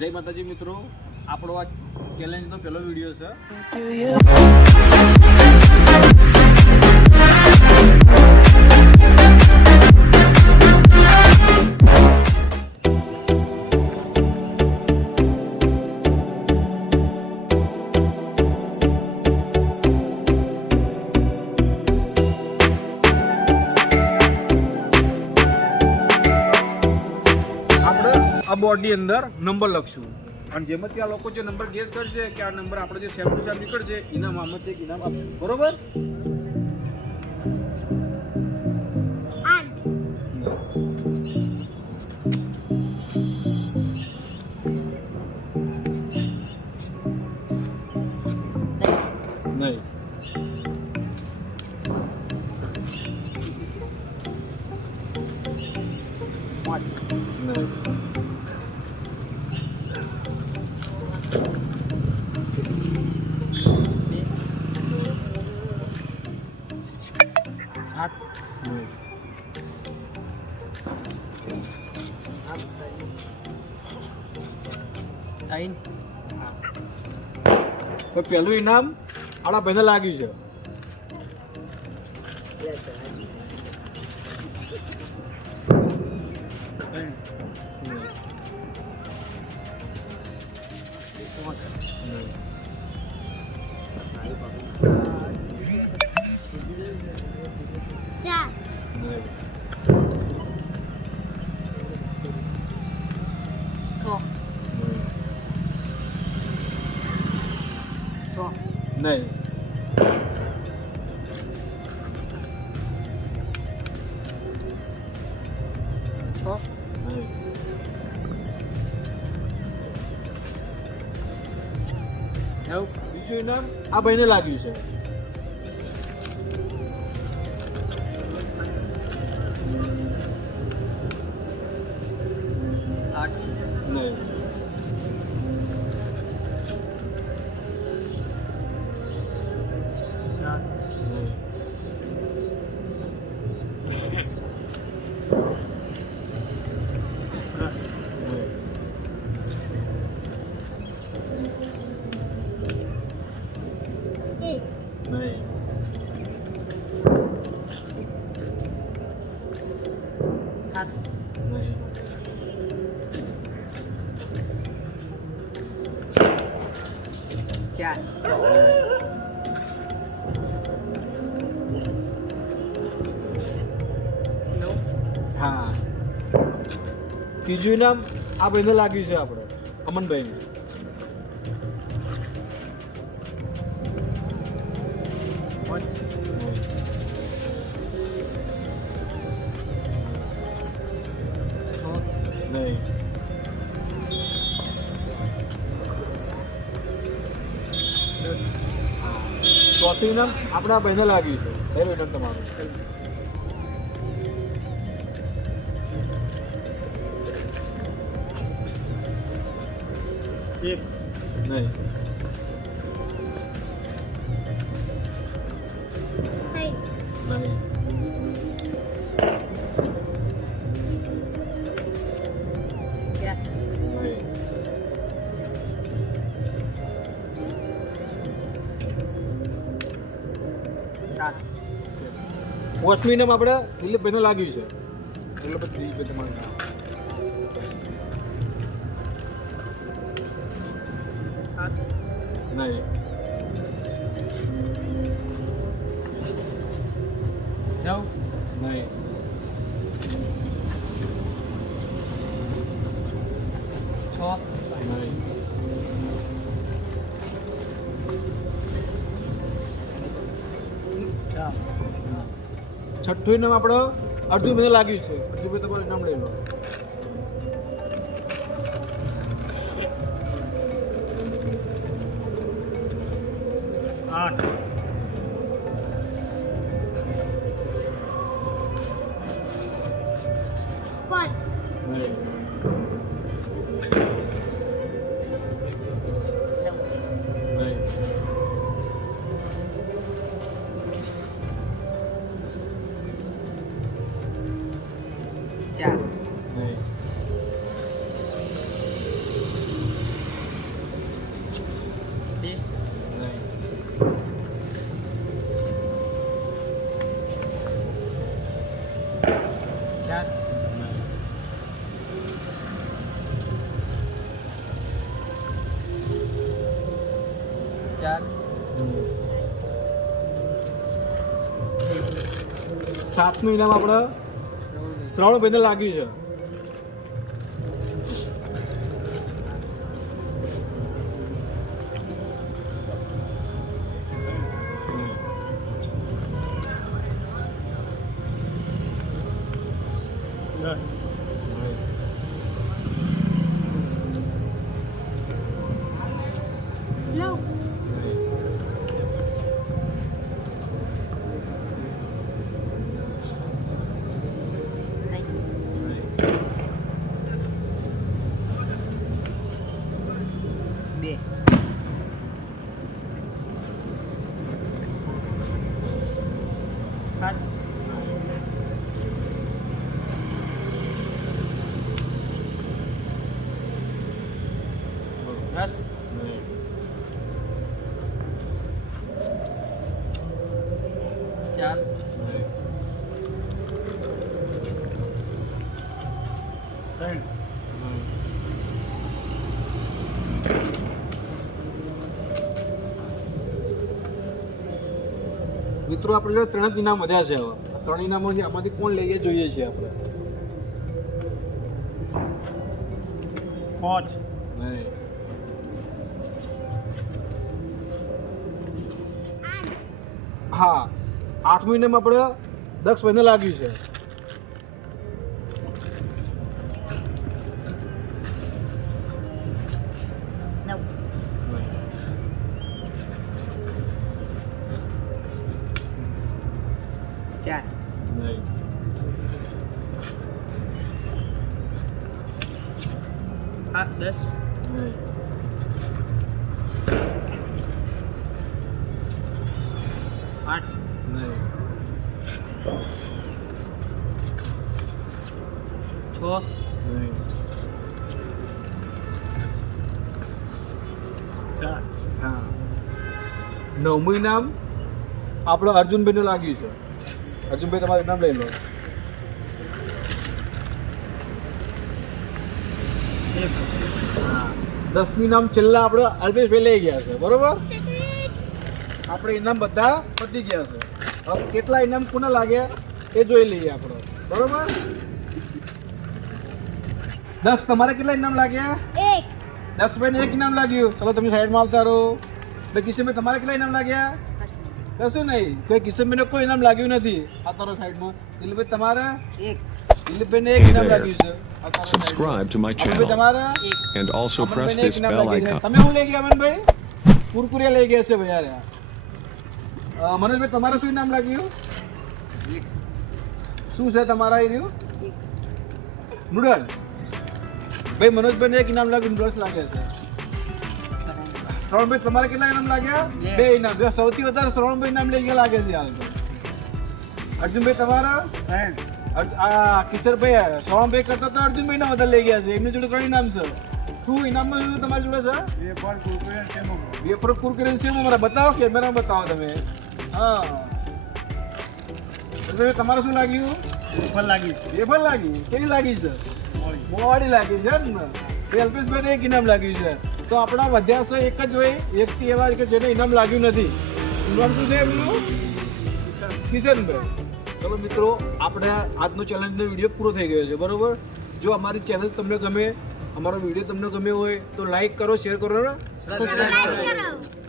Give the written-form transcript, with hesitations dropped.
જય માતાજી મિત્રો, આપણો આ ચેલેન્જનો પહેલો વિડીયો છે. આપણે આ બોર્ડની અંદર નંબર લખશું અને જેમાંથી આ લોકો જે નંબર ગેસ કરશે કે આ નંબર આપણે જે સેમ ટુ સેમ નીકળશે એના મામત એક ઇનામ આપશું. બરોબર? નહીં. તો પહેલું ઇનામ આપણા ભાઈને લાગ્યું છે. નહીં. બીજું ઇનામ આ ભાઈને લાગ્યું છે. નહીં. હા, ત્રીજું ઇનામ આ ભાઈને લાગ્યું છે આપણે અમનભાઈને. નહીં. ચોથું ઇનામ આપણા ભાઈને લાગ્યું છે. પહેલું ઇનામ તમારું. એક. નહીં. નહીં. પાંચમી ઇનામ આપણે દિલીપભાઈને લાગ્યું છે. દિલીપભાઈ તમારું નામ. નહીં. જાઓ. નહીં. નહીં. છઠ્ઠું ઇનામ આપણે અર્જુનભાઈને લાગ્યું છે. અર્જુનભાઈ તમારું નામ લઈ લો. 8. 4 7મું ઇનામ આપણે શ્રવણભાઈને લાગ્યું છે. મિત્રો આપણે 3 જ ઇનામ વધ્યા છે. હવે 3 ઇનામોથી આમાંથી કોણ લઈએ જોઈએ છે આપણે? 5 નહીં. હા, 8મું ઇનામ આપણે દક્ષભાઈને લાગ્યું છે. આઠ 10 8 નહીં. 6 નહીં. 4 હા. 9મું ઇનામ આપણે અર્જુનભાઈનું લાગ્યું છે. અર્જુનભાઈ તમારું ઇનામ લઈ લો. 10મું ઇનામ છેલ્લા આપણે અલ્પેશભાઈ લઈ ગયા છે. બરોબર, આપણે ઇનામ બધા પતી ગયા છે. હવે કેટલા ઇનામ કોને લાગ્યા એ જોઈ લઈએ આપણે. બરોબર, દક્ષ તમારે કેટલા ઇનામ લાગ્યા? 1. દક્ષભાઈને 1 ઇનામ લાગ્યું. ચલો તમે સાઈડમાં આવતા રહો. કિશનભાઈ તમારે કેટલા ઇનામ લાગ્યા? કશું નહીં. કોઈ કિશનભાઈને કોઈ ઇનામ લાગ્યું નથી. આ તારો સાઈડમાં. દિલીપભાઈ તમારે 1. દિલીપભાઈને 1 ઇનામ લાગ્યું છે. Subscribe to my channel and also press this bell icon. તમે શું લઈ ગયા અમનભાઈ? કુરકુરિયા લઈ ગયા છે ભાઈ યાર. મનોજભાઈ તમારે શું ઇનામ લાગ્યું? શું છે તમારા એ રહ્યું? નૂડલ. ભાઈ મનોજભાઈને 1 ઇનામ લાગ્યું, નૂડલ્સ લાગે છે. શ્રવણભાઈ તમારે કેટલા ઇનામ લાગ્યા? 2 ઇનામ. સૌથી વધારે શ્રવણભાઈ ઇનામ લઈ ગયા લાગે છે હાલ તો. અર્જુનભાઈ તમારા? કિશોરભાઈ શ્રવણભાઈ કરતા તો અર્જુનભાઈ ના વધારે લઈ ગયા છે. એમની જોડે 3 ઇનામ છે. શું ઇનામમાં શું તમારી જોડે છે? વેફર કુરકુરે સેવ અમારા બતાવો, કેમેરા બતાવો તમે. હા, તમારે શું લાગ્યું? વેફર લાગી. વેફર લાગી. કેવી લાગી છે? મોડી લાગી છે ને. અલ્પેશભાઈને 1 ઇનામ લાગ્યું છે. તો આપણા વધ્યા છે એક જ હોય વ્યક્તિ એવા કે જેને ઇનામ લાગ્યું નથી. નામ શું છે એમનું? કિશનભાઈ. ચલો મિત્રો, આપણે આજનો ચેલેન્જનો વિડીયો પૂરો થઈ ગયો છે. બરોબર, જો અમારી ચેનલ તમને ગમે, અમારો વિડીયો તમને ગમ્યો હોય તો લાઈક કરો, શેર કરો, સબસ્ક્રાઇબ કરો.